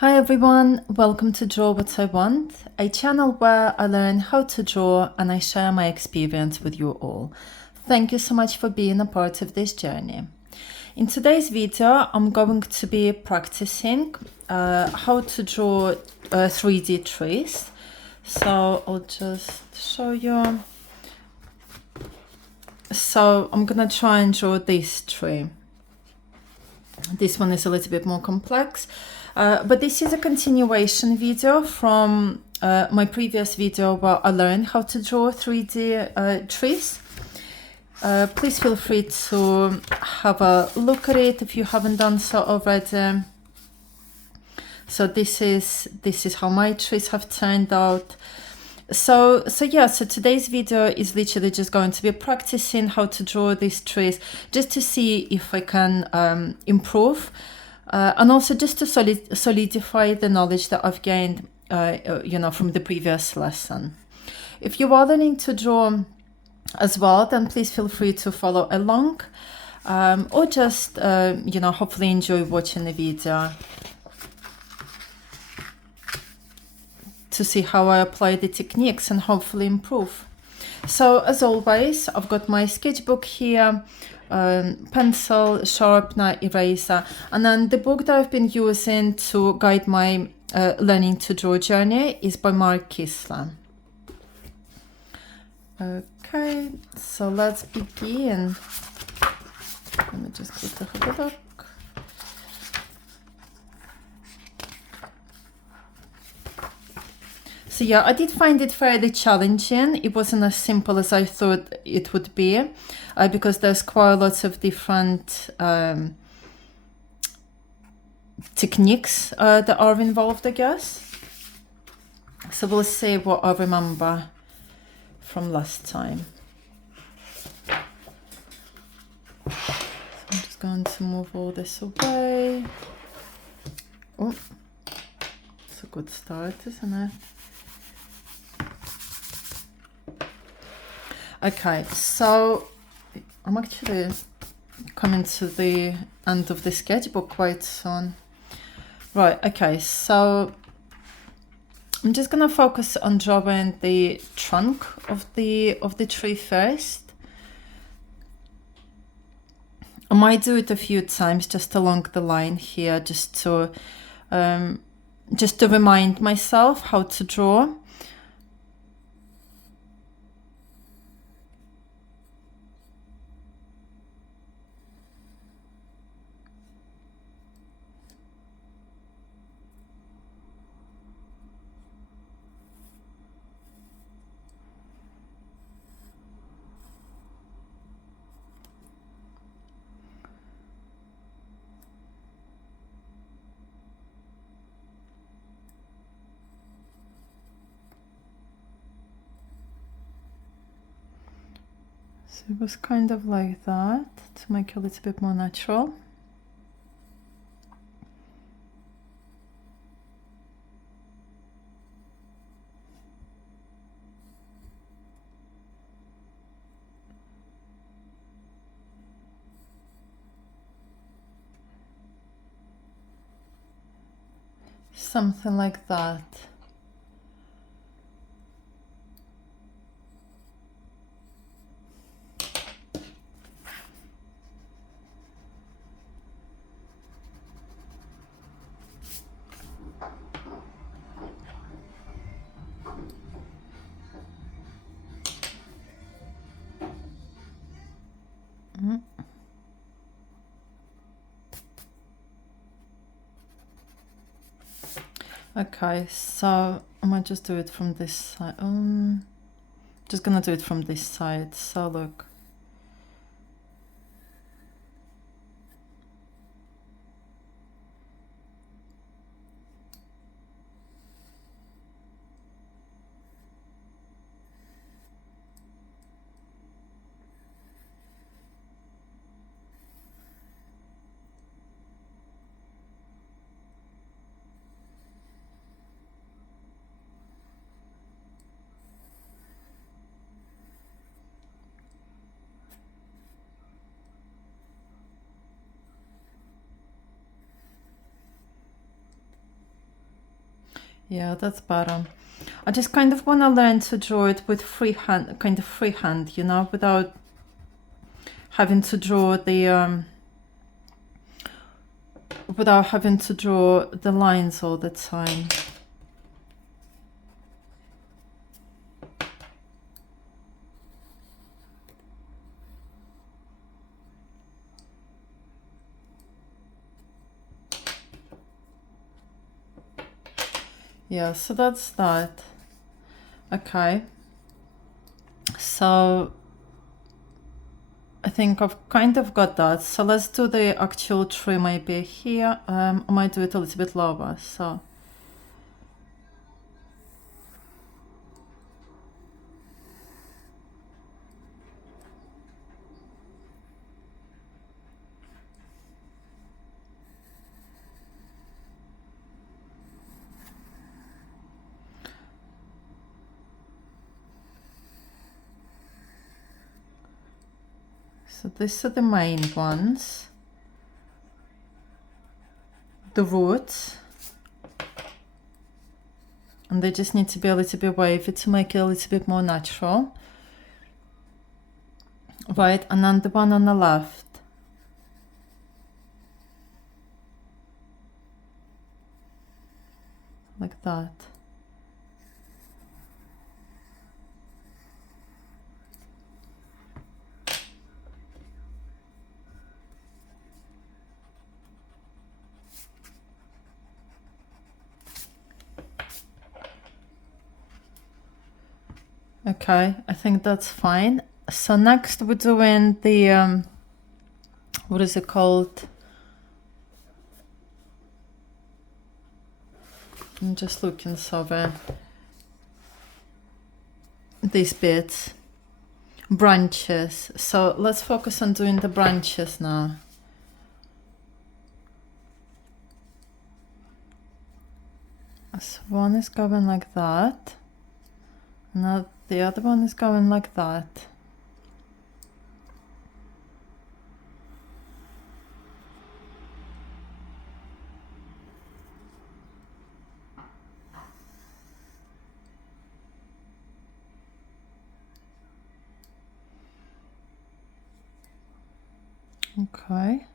Hi everyone, welcome to Draw What I Want, a channel where I learn how to draw and I share my experience with you all. Thank you so much for being a part of this journey. In today's video, I'm going to be practicing how to draw 3D trees. So I'll just show you. So I'm gonna try and draw this tree. This one is a little bit more complex, but this is a continuation video from my previous video where I learned how to draw 3D trees. Please feel free to have a look at it if you haven't done so already. So this is how my trees have turned out. So today's video is literally just going to be practicing how to draw these trees, just to see if I can improve, and also just to solidify the knowledge that I've gained, from the previous lesson. If you are learning to draw as well, then please feel free to follow along, or just hopefully enjoy watching the video to see how I apply the techniques and hopefully improve. So as always, I've got my sketchbook here, pencil, sharpener, eraser, and then the book that I've been using to guide my learning to draw journey is by Mark Kistler. Okay, so let's begin. Let me just quickly have a look. So yeah, I did find it fairly challenging. It wasn't as simple as I thought it would be, because there's quite lots of different techniques that are involved, I guess. So we'll see what I remember from last time. So I'm just going to move all this away. Oh, it's a good start, isn't it? Okay, so I'm actually coming to the end of the sketchbook quite soon. Right, okay, so I'm just gonna focus on drawing the trunk of the tree first. I might do it a few times just along the line here, just to remind myself how to draw. So it was kind of like that, to make it a little bit more natural. Something like that. Okay, so I might just do it from this side. Just gonna do it from this side. So look. Yeah, that's better. I just kind of want to learn to draw it with freehand, kind of freehand, you know, without having to draw the lines all the time. Yeah, so that's that. Okay. So I think I've kind of got that. So let's do the actual tree maybe here. I might do it a little bit lower. So these are the main ones. The roots. And they just need to be a little bit wavy to make it a little bit more natural. Right, and then the one on the left. Like that. Okay, I think that's fine. So next we're doing the, what is it called? I'm just looking, sorry. These bits. Branches. So let's focus on doing the branches now. So one is going like that. Now the other one is going like that. Okay.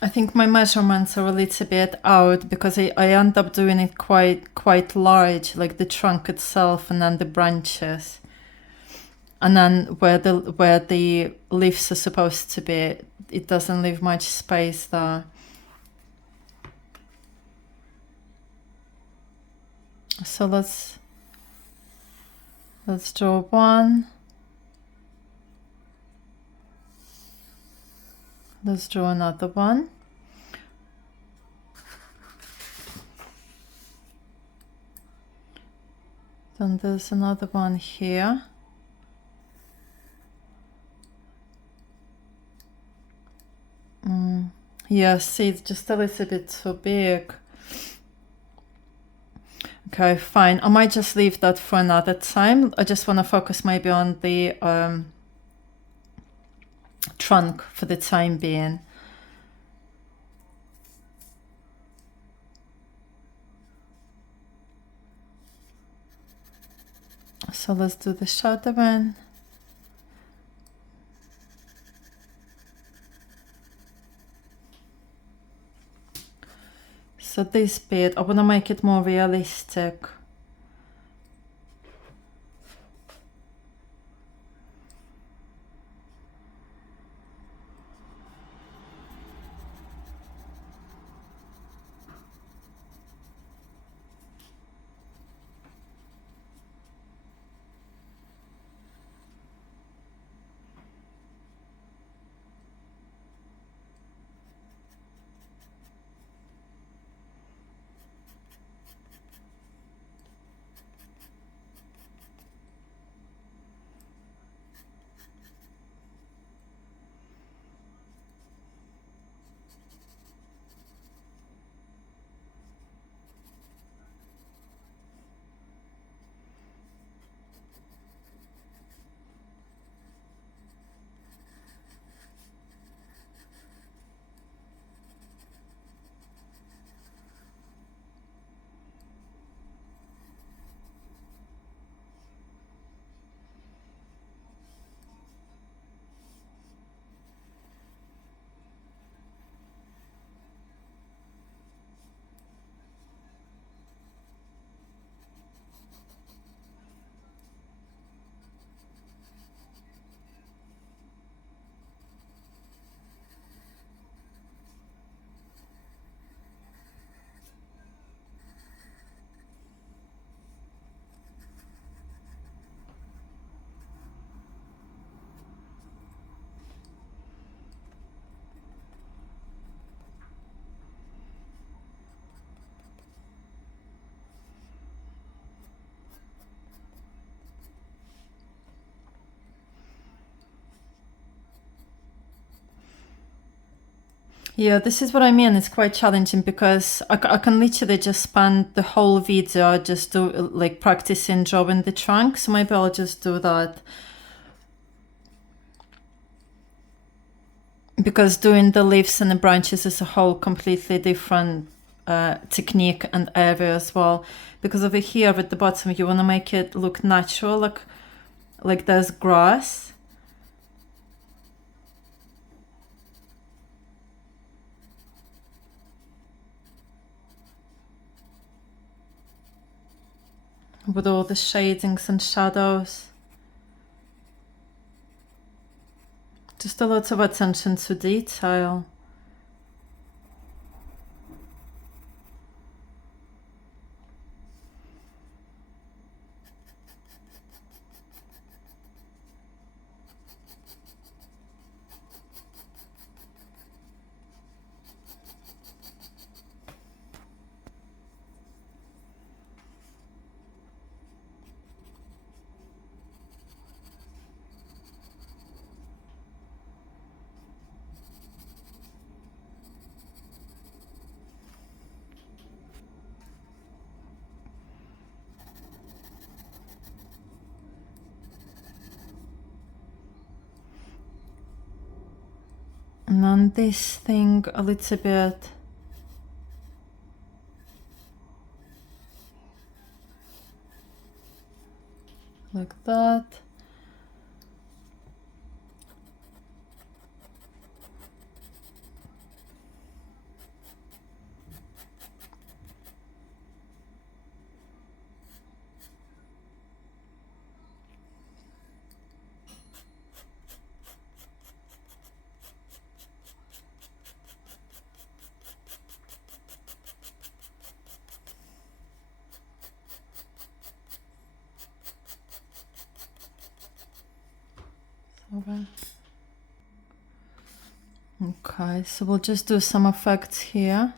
I think my measurements are a little bit out because I end up doing it quite large, like the trunk itself and then the branches. And then where the leaves are supposed to be, it doesn't leave much space there. So let's draw one. Let's draw another one. Then there's another one here. Yeah, see, it's just a little bit too big. Okay, fine. I might just leave that for another time. I just want to focus maybe on the trunk for the time being. So let's do the shadowing. So this bit, I want to make it more realistic. Yeah, this is what I mean. It's quite challenging because I can literally just spend the whole video just do like practicing drawing the trunk. So maybe I'll just do that. Because doing the leaves and the branches is a whole completely different technique and area as well. Because over here at the bottom, you want to make it look natural, like there's grass. With all the shadings and shadows. Just a lot of attention to detail. And on this thing a little bit. Like that. Okay, so we'll just do some effects here.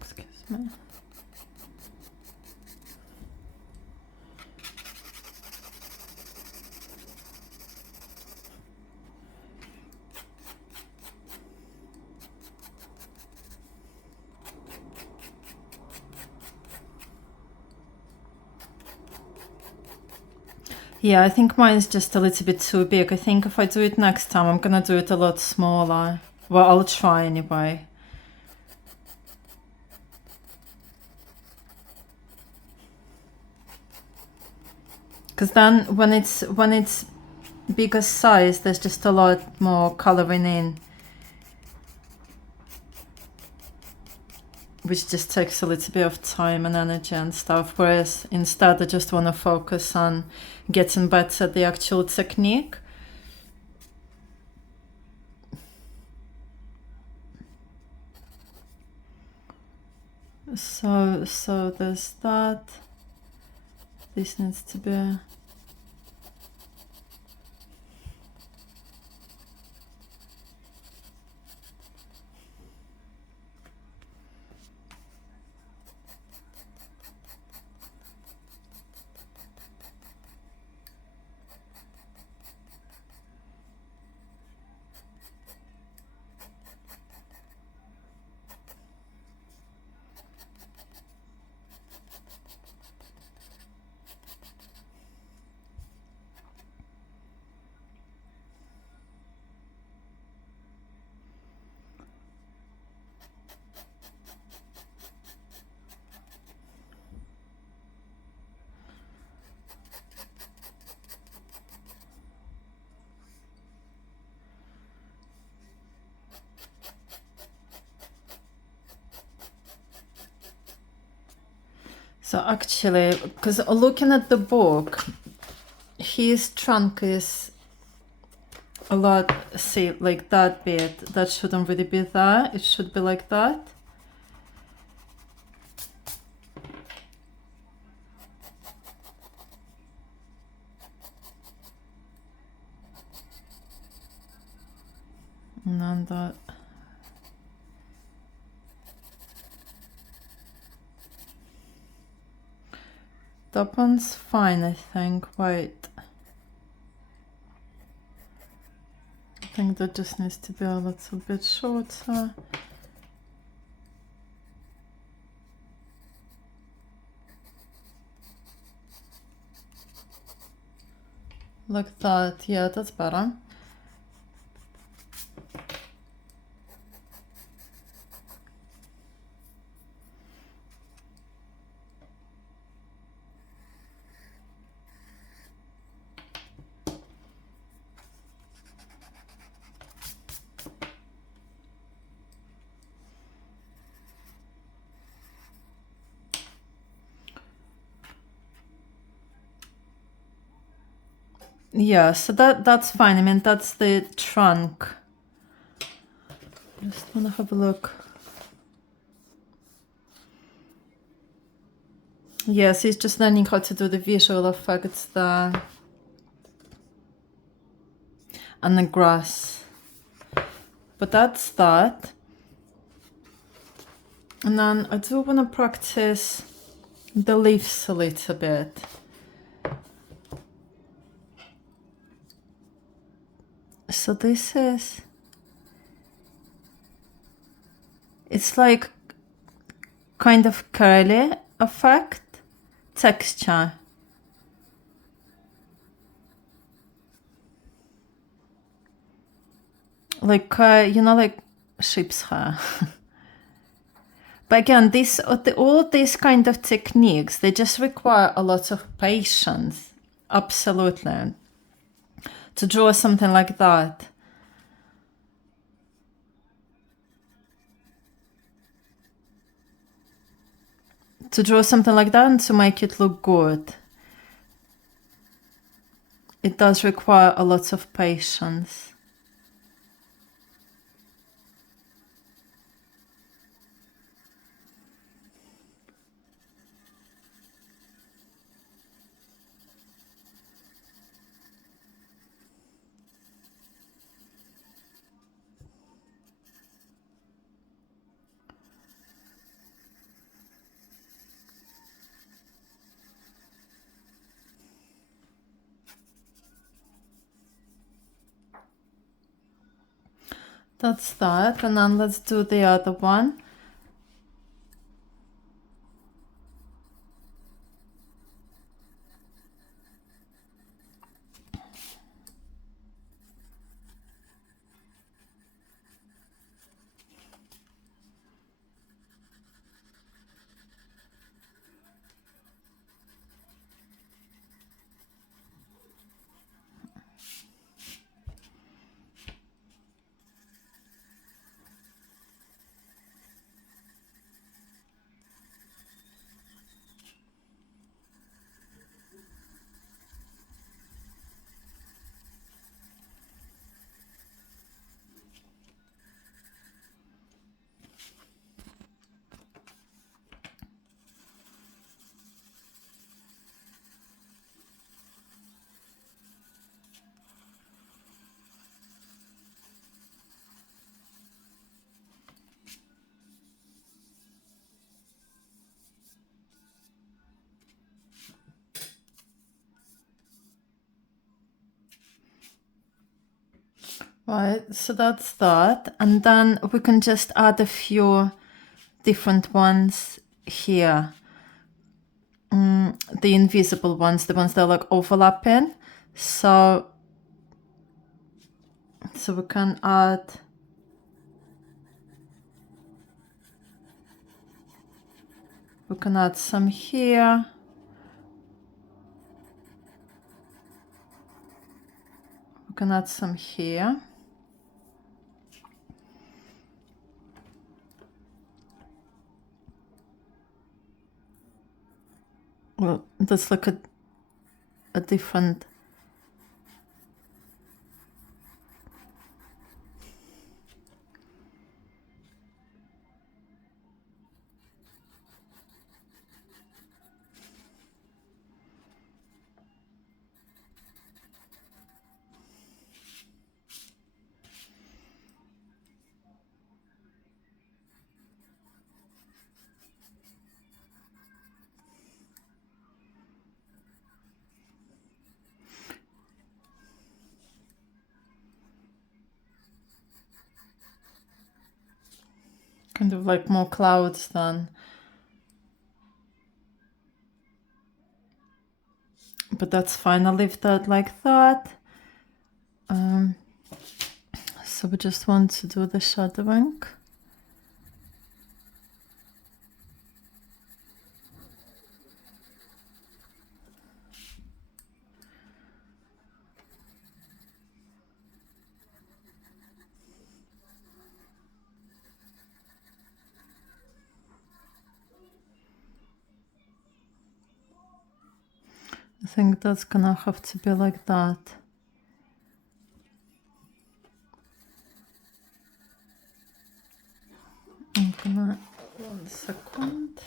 Excuse me. Yeah, I think mine's just a little bit too big. I think if I do it next time, I'm gonna do it a lot smaller. Well, I'll try anyway. Because then when it's bigger size, there's just a lot more coloring in, which just takes a little bit of time and energy and stuff. Whereas instead, I just want to focus on getting better at the actual technique. So there's that. This needs to be. So actually, because looking at the book, his trunk is a lot, see, like that bit, that shouldn't really be there. It should be like that. around that. That one's fine, I think. Wait. I think that just needs to be a little bit shorter. Like that. Yeah, that's better. Yeah, so that's fine. I mean, that's the trunk. Just wanna have a look. Yes, he's just learning how to do the visual effects there. And the grass. But that's that. And then I do want to practice the leaves a little bit. So this is... It's like kind of curly effect. Texture. Like, you know, like sheep's hair. But again, all these kind of techniques, they just require a lot of patience. Absolutely. To draw something like that. To draw something like that and to make it look good. It does require a lot of patience. That's that, and then let's do the other one. Right, so that's that. And then we can just add a few different ones here. The invisible ones, the ones that are like overlapping. So we can add... We can add some here. We can add some here. Well, that's like a different... Kind of like more clouds then. But that's fine, I'll leave that like that. So we just want to do the shadowing. I think that's gonna have to be like that. I'm gonna, 1 second.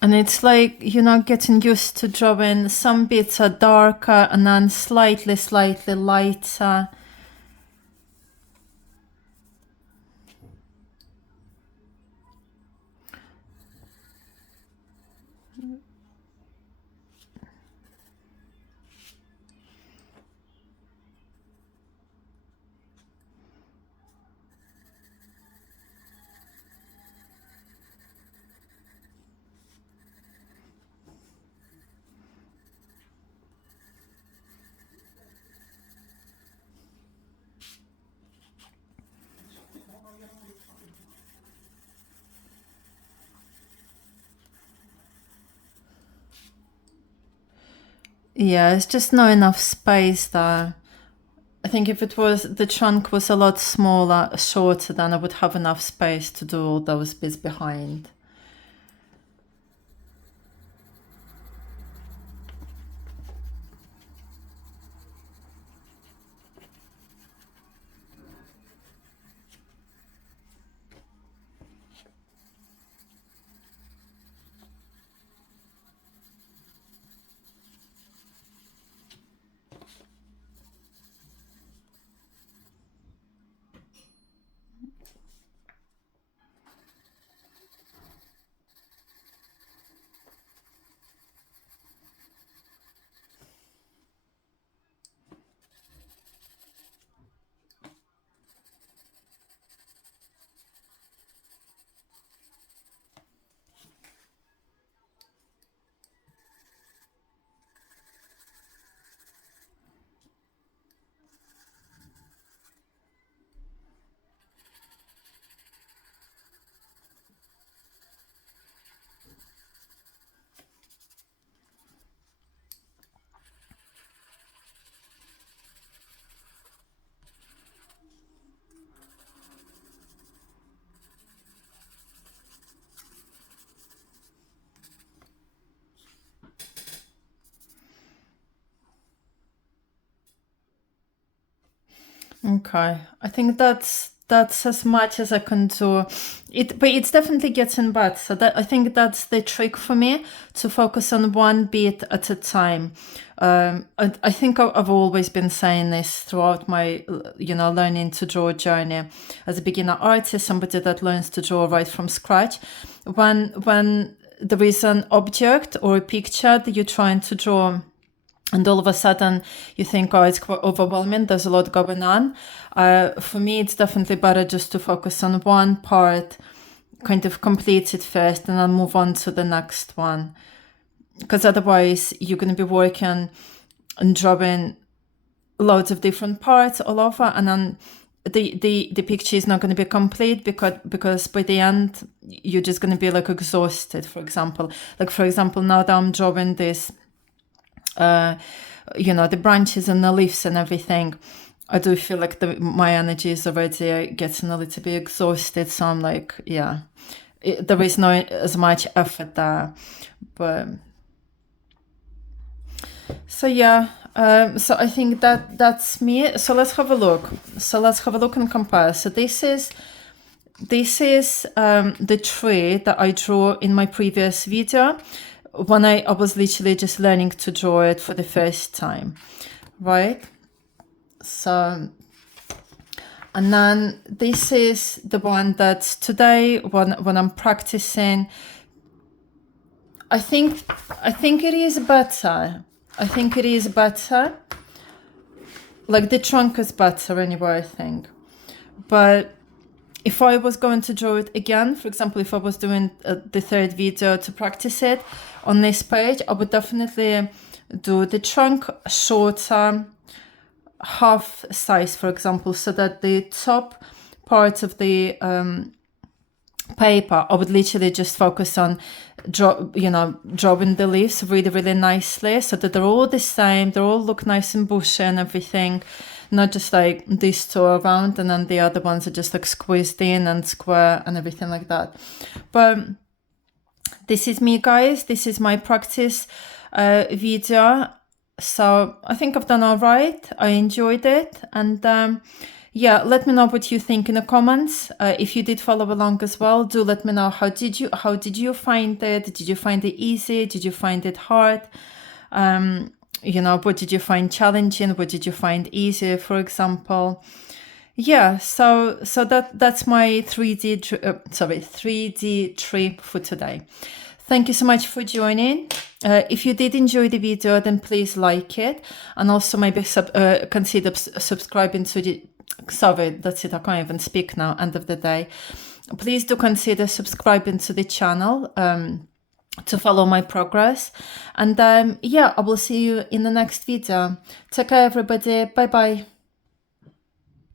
And it's like, you know, getting used to drawing. Some bits are darker and then slightly lighter. Yeah, it's just not enough space there. I think if it was, the trunk was a lot smaller, shorter, then I would have enough space to do all those bits behind. Okay, I think that's as much as I can do. But it's definitely getting better. So that, I think that's the trick for me, to focus on one bit at a time. I think I've always been saying this throughout my, you know, learning to draw journey. As a beginner artist, somebody that learns to draw right from scratch, when there is an object or a picture that you're trying to draw, and all of a sudden you think, oh, it's quite overwhelming, there's a lot going on. For me, it's definitely better just to focus on one part, kind of complete it first, and then move on to the next one. Because otherwise you're going to be working and drawing loads of different parts all over, and then the picture is not going to be complete, because by the end you're just going to be like exhausted. For example, now that I'm drawing this, you know, the branches and the leaves and everything, I do feel like my energy is already getting a little bit exhausted. So I'm like, yeah, there is not as much effort there. But so yeah, so I think that's me. So let's have a look. And compare. So this is the tree that I drew in my previous video. when I was literally just learning to draw it for the first time, right? So, and then this is the one that today when I'm practicing, I think it is better. I think it is better. Like the trunk is better anyway, I think. But if I was going to draw it again, for example, if I was doing the third video to practice it on this page, I would definitely do the trunk shorter, half size, for example, so that the top part of the paper, I would literally just focus on drawing the leaves really, really nicely, so that they're all the same, they all look nice and bushy and everything, not just like these two around and then the other ones are just like squeezed in and square and everything like that. But this is me, guys. This is my practice video. So I think I've done all right. I enjoyed it. And yeah, let me know what you think in the comments. If you did follow along as well, do let me know how did you find it? Did you find it easy? Did you find it hard? What did you find challenging? What did you find easy, for example? Yeah, so that's my 3D trip for today. Thank you so much for joining. If you did enjoy the video, then please like it, and also maybe consider subscribing to the. Sorry, that's it. I can't even speak now. End of the day. Please do consider subscribing to the channel to follow my progress. And yeah, I will see you in the next video. Take care, everybody. Bye bye.